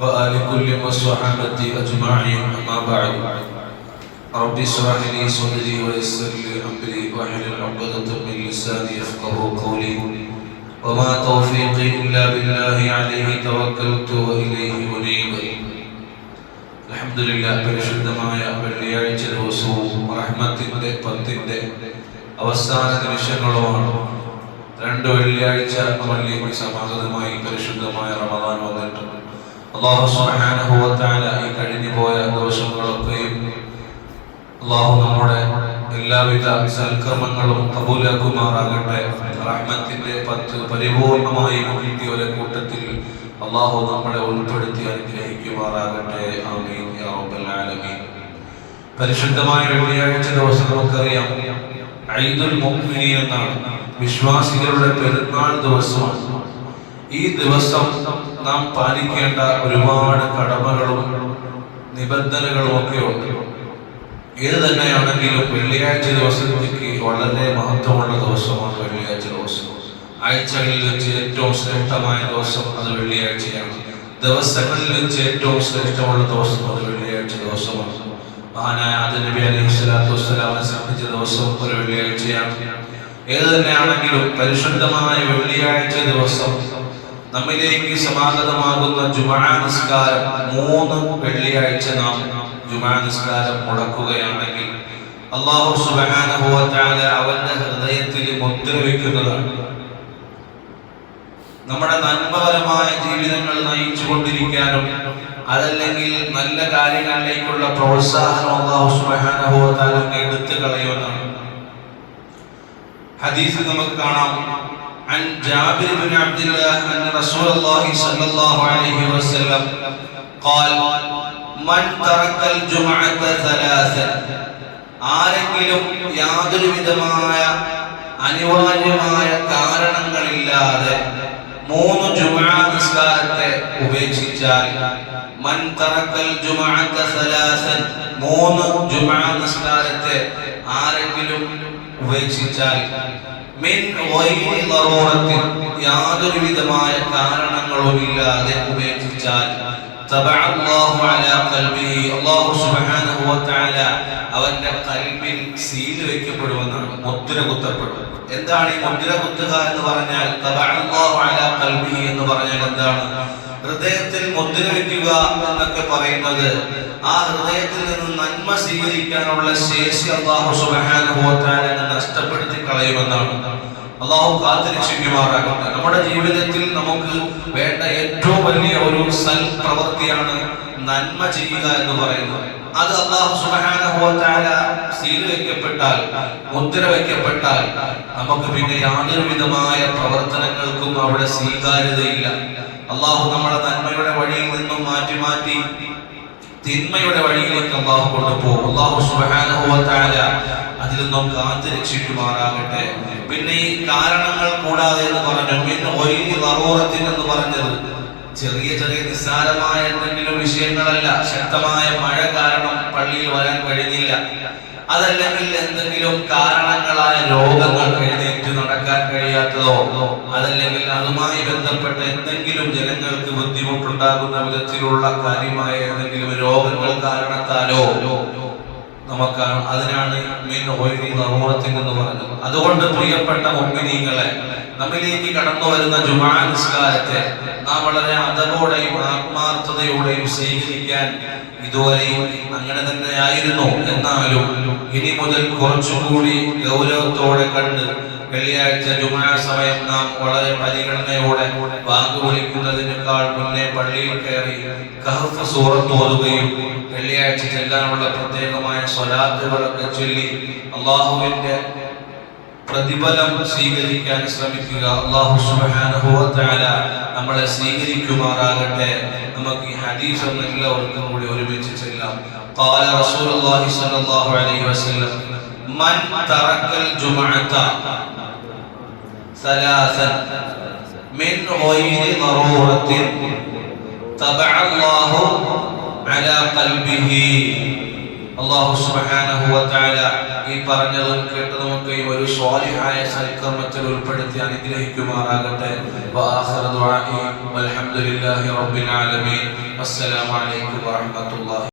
وآل كل والصحابة أجمعين أما بعد رب اشرح لي صدري ويسر لي أمري واحلل عقدة من لساني يفقهوا قولي وما توفيقي إلا بالله عليه توكلت وإليه أنيب الحمد لله പരിശുദ്ധമായ വെള്ളിയാഴ്ച ദിവസവും റഹ്മത്തിന്റെ 10ന്റെ അവസാന നിമിഷങ്ങളുമാണ്. രണ്ട് വെള്ളിയാഴ്ച നമ്മളിലേക്ക് സമാഗതമായി പരിശുദ്ധമായ റമദാൻ വന്നിട്ടുണ്ട്. അല്ലാഹു സുബ്ഹാനഹു വ തആല ഈ കഴിഞ്ഞു പോയ ദിവസങ്ങളൊക്കെയും അല്ലാഹു നമ്മുടെ എല്ലാവിധ സൽക്കർമ്മങ്ങളും കബൂലാക്കുമാറാകട്ടെ. റഹ്മത്തിന്റെ 10 പരിപൂർണമായി കിട്ടിയ കൂട്ടത്തിൽ അല്ലാഹു നമ്മളെ ഉൾപ്പെടുത്തി അനുഗ്രഹിക്കുമാറാകട്ടെ. ആമീൻ യാ റബ്ബൽ ആലമീൻ. പരിശുദ്ധമായ വെള്ളിയാഴ്ച ദിവസം നമുക്കറിയാം ഈദുൽ മുഅ്മിനീൻ എന്നാണ്, വിശ്വാസികളുടെ പെരുന്നാൾ ദിവസമാണ്. ഈ ദിവസം നാം പാലിക്കേണ്ട ഒരുപാട് കടമകളും നിബന്ധനകളും ഒക്കെ ഉണ്ട്. ഏത് തന്നെയാണെങ്കിലും വെള്ളിയാഴ്ച ദിവസത്തേക്ക് വളരെ മഹത്വമുള്ള ദിവസമാണ് വെള്ളിയാഴ്ച ദിവസം. ആഴ്ചകളിൽ വെച്ച് ഏറ്റവും ശ്രേഷ്ഠമായ ദിവസം അത് വെള്ളിയാഴ്ചയാണ്. ദിവസങ്ങളിൽ വെച്ച് ഏറ്റവും ശ്രേഷ്ഠമുള്ള ദിവസം അത് വെള്ളിയാഴ്ച ദിവസമാണ്. മഹാനായ ആദം നബി അലൈഹി സ്വലാത്തു വസ്സലാമിനെ സംബന്ധിച്ച ദിവസം ഒരു വെള്ളിയാഴ്ചയാണ്. ഏത് തന്നെയാണെങ്കിലും പരിശുദ്ധമായ വെള്ളിയാഴ്ച ദിവസം നമ്മിലേക്ക് സമാഗതമാകുന്ന ജുമുഅ നിസ്കാരം 3 വെള്ളിയാഴ്ച നാം ജുമുഅ നിസ്കാരം മുടക്കുകയാണെങ്കിൽ അല്ലാഹു സുബ്ഹാനഹു വ തആല അവന്റെ ഹൃദയത്തിൽ മുദ്ര വയ്ക്കുന്നതാണ്. നമ്മുടെ നന്മപരമായ ജീവിതങ്ങൾ നയിച്ചുകൊണ്ടിരിക്കാനും അതല്ലെങ്കിൽ നല്ല കാര്യങ്ങളിലേക്കുള്ള പ്രോത്സാഹനം അല്ലാഹു സുബ്ഹാനഹു വ തആല എടുത്തു കളയുന്നതാണ്. ഹദീസിൽ നമുക്ക് കാണാം عن جابر بن عبد الله أن رسول الله صلى الله عليه وسلم قال من ترك الجمعة ثلاثا ആരെങ്കിലും യാതൊരു വിധമായ അനിവാര്യമായ കാരണങ്ങളില്ലാതെ 3 ജുമുഅ നിസ്കാരത്തെ ഉപേക്ഷിച്ചാൽ മൻ തറക്കൽ ജുമുഅത സലാസൻ 3 ജുമുഅ നിസ്കാരത്തെ ആരെങ്കിലും ഉപേക്ഷിച്ചാൽ മിൻ ഗൈരി ദറൂറത്തിൻ യാതൊരു വിധമായ കാരണങ്ങളുമില്ലാതെ ഉപേക്ഷിച്ചാൽ തബഅല്ലാഹു അലാ ഖൽബിഹി അല്ലാഹു സുബ്ഹാനഹു വ തആല അവന്റെ ഖൽബിൽ സീൽ വെക്കപ്പെടുമെന്നാണ്, മുദ്ര കുത്തപ്പെടും. എന്താണ് ഈ മുദ്ര കുത്തുക എന്ന് പറഞ്ഞാൽ? തബഅല്ലാഹു അലാ ഖൽബിഹി എന്ന് പറഞ്ഞാൽ എന്താണ്? ഹൃദയത്തിൽ മുദ്ര വെക്കുക എന്നൊക്കെ പറയുന്നത് ആ ഹൃദയത്തിൽ നിന്ന് നന്മ സ്വീകരിക്കാനുള്ള ശേഷി അല്ലാഹു സുബ്ഹാനഹു വ തആല നഷ്ടപ്പെടുത്തി കളയുമെന്നാണ്. അല്ലാഹു കാത്തിരക്ഷിക്കുമാറാകട്ടെ. നമ്മുടെ ജീവിതത്തിൽ നമുക്ക് വേണ്ട ഏറ്റവും വലിയ ഒരു സൽപ്രവൃത്തിയാണ് നന്മ ചെയ്യുക എന്ന് പറയുന്നത്. അത് അല്ലാഹു സുബ്ഹാനഹു വ തആല സീൽ വെക്കപ്പെട്ടാൽ, മുദ്ര വെക്കപ്പെട്ടാൽ നമുക്ക് പിന്നെ യാതൊരു വിധമായ പ്രവർത്തനങ്ങൾക്കും അവിടെ സ്വീകാര്യതയില്ല. അല്ലാഹു നമ്മളെ നന്മയുടെ വഴിയിൽ നിന്നും മാറ്റി തിന്മയുടെ വഴിയിലേക്ക് അല്ലാഹു കൊണ്ടുപോകും. അല്ലാഹു സുബ്ഹാനഹു വ തആല അതിൽ നിന്നും കാത്തുരക്ഷിക്കുമാറാകട്ടെ. പിന്നെ ഈ കാരണങ്ങൾ കൂടാതെ എന്ന് പറഞ്ഞു മിൻ ഗൈരി ദറൂറത്തിൻ എന്ന് പറഞ്ഞത് ചെറിയ നിസ്സാരമായ എന്തെങ്കിലും വിഷയങ്ങളല്ല. ശക്തമായ മഴ കാരണം പള്ളിയിൽ വരാൻ കഴിഞ്ഞില്ല, അതല്ലെങ്കിൽ എന്തെങ്കിലും കാരണങ്ങളായ രോഗങ്ങൾ, എഴുന്നേറ്റ് നടക്കാൻ കഴിയാത്തതോ അതല്ലെങ്കിൽ അതുമായി ബന്ധപ്പെട്ട എന്തെങ്കിലും ജനങ്ങൾക്ക് ബുദ്ധിമുട്ടുണ്ടാകുന്ന വിധത്തിലുള്ള കാര്യമായ ഏതെങ്കിലും രോഗങ്ങൾ കാരണത്താലോ നമുക്ക് അതിനാണ് മിൻ ഗൈരി ദറൂറത്തിൻ എന്ന് പറഞ്ഞത്. അതുകൊണ്ട് പ്രിയപ്പെട്ട മുഅ്മിനീങ്ങളെ, നമ്മിലേക്ക് കടന്നു വരുന്ന ജുമുഅ നിസ്കാരത്തെ നാം വളരെ അതവോടെയും ആത്മാർത്ഥതയോടെയും സ്വീകരിക്കാൻ ഇതുവരെയും അങ്ങനെ തന്നെയായിരുന്നു. എന്നാലും ഇനി മുതൽ കുറച്ചുകൂടി ഗൗരവത്തോടെ കണ്ട് വെള്ളിയാഴ്ച ജുമുഅ സമയം നാം വളരെ പരിഗണനയോടെ ബാങ്ക് വിളിക്കുന്നതിനേക്കാൾ മുന്നേ പള്ളിയിൽ കയറി കഹ്ഫ് സൂറത്ത് ഓതുകയും വെള്ളിയാഴ്ച ചെല്ലാനുള്ള പ്രത്യേകമായ സ്വലാത്തുകളൊക്കെ ചൊല്ലി അല്ലാഹുവിന്റെ പ്രതിഫലം സ്വീകരിക്കാൻ ശ്രമിക്കുക. അല്ലാഹു സുബ്ഹാനഹു വ തആല നമ്മളെ സ്വീകരിക്കുമാറാകട്ടെ. നമുക്ക് ഈ ഹദീസ് ഒന്ന് എല്ലാവർക്കും കൂടി ഒരുമിച്ച് ചെല്ലാം. ഖാല റസൂലുള്ളാഹി സ്വല്ലല്ലാഹു അലൈഹി വസല്ലം മൻ തറക്കൽ ജുമുഅത സലാസൻ മിൻ ഗൈരി ദറൂറത്തിൻ തബഅല്ലാഹു അലാ ഖൽബിഹി. അല്ലാഹു സുബ്ഹാനഹു വ തആല ഈ ഈ പറഞ്ഞതും കേട്ടതുമൊക്കെയും ഒരു സ്വാലിഹായ സൽക്കർമ്മത്തിൽ ഉൾപ്പെടുത്തി അനുഗ്രഹിക്കുമാറാകട്ടെ. വആഖിറു ദുആഇ വൽഹംദുലില്ലാഹി റബ്ബിൽ ആലമീൻ. അസ്സലാമു അലൈക്കും വറഹ്മത്തുള്ളാഹി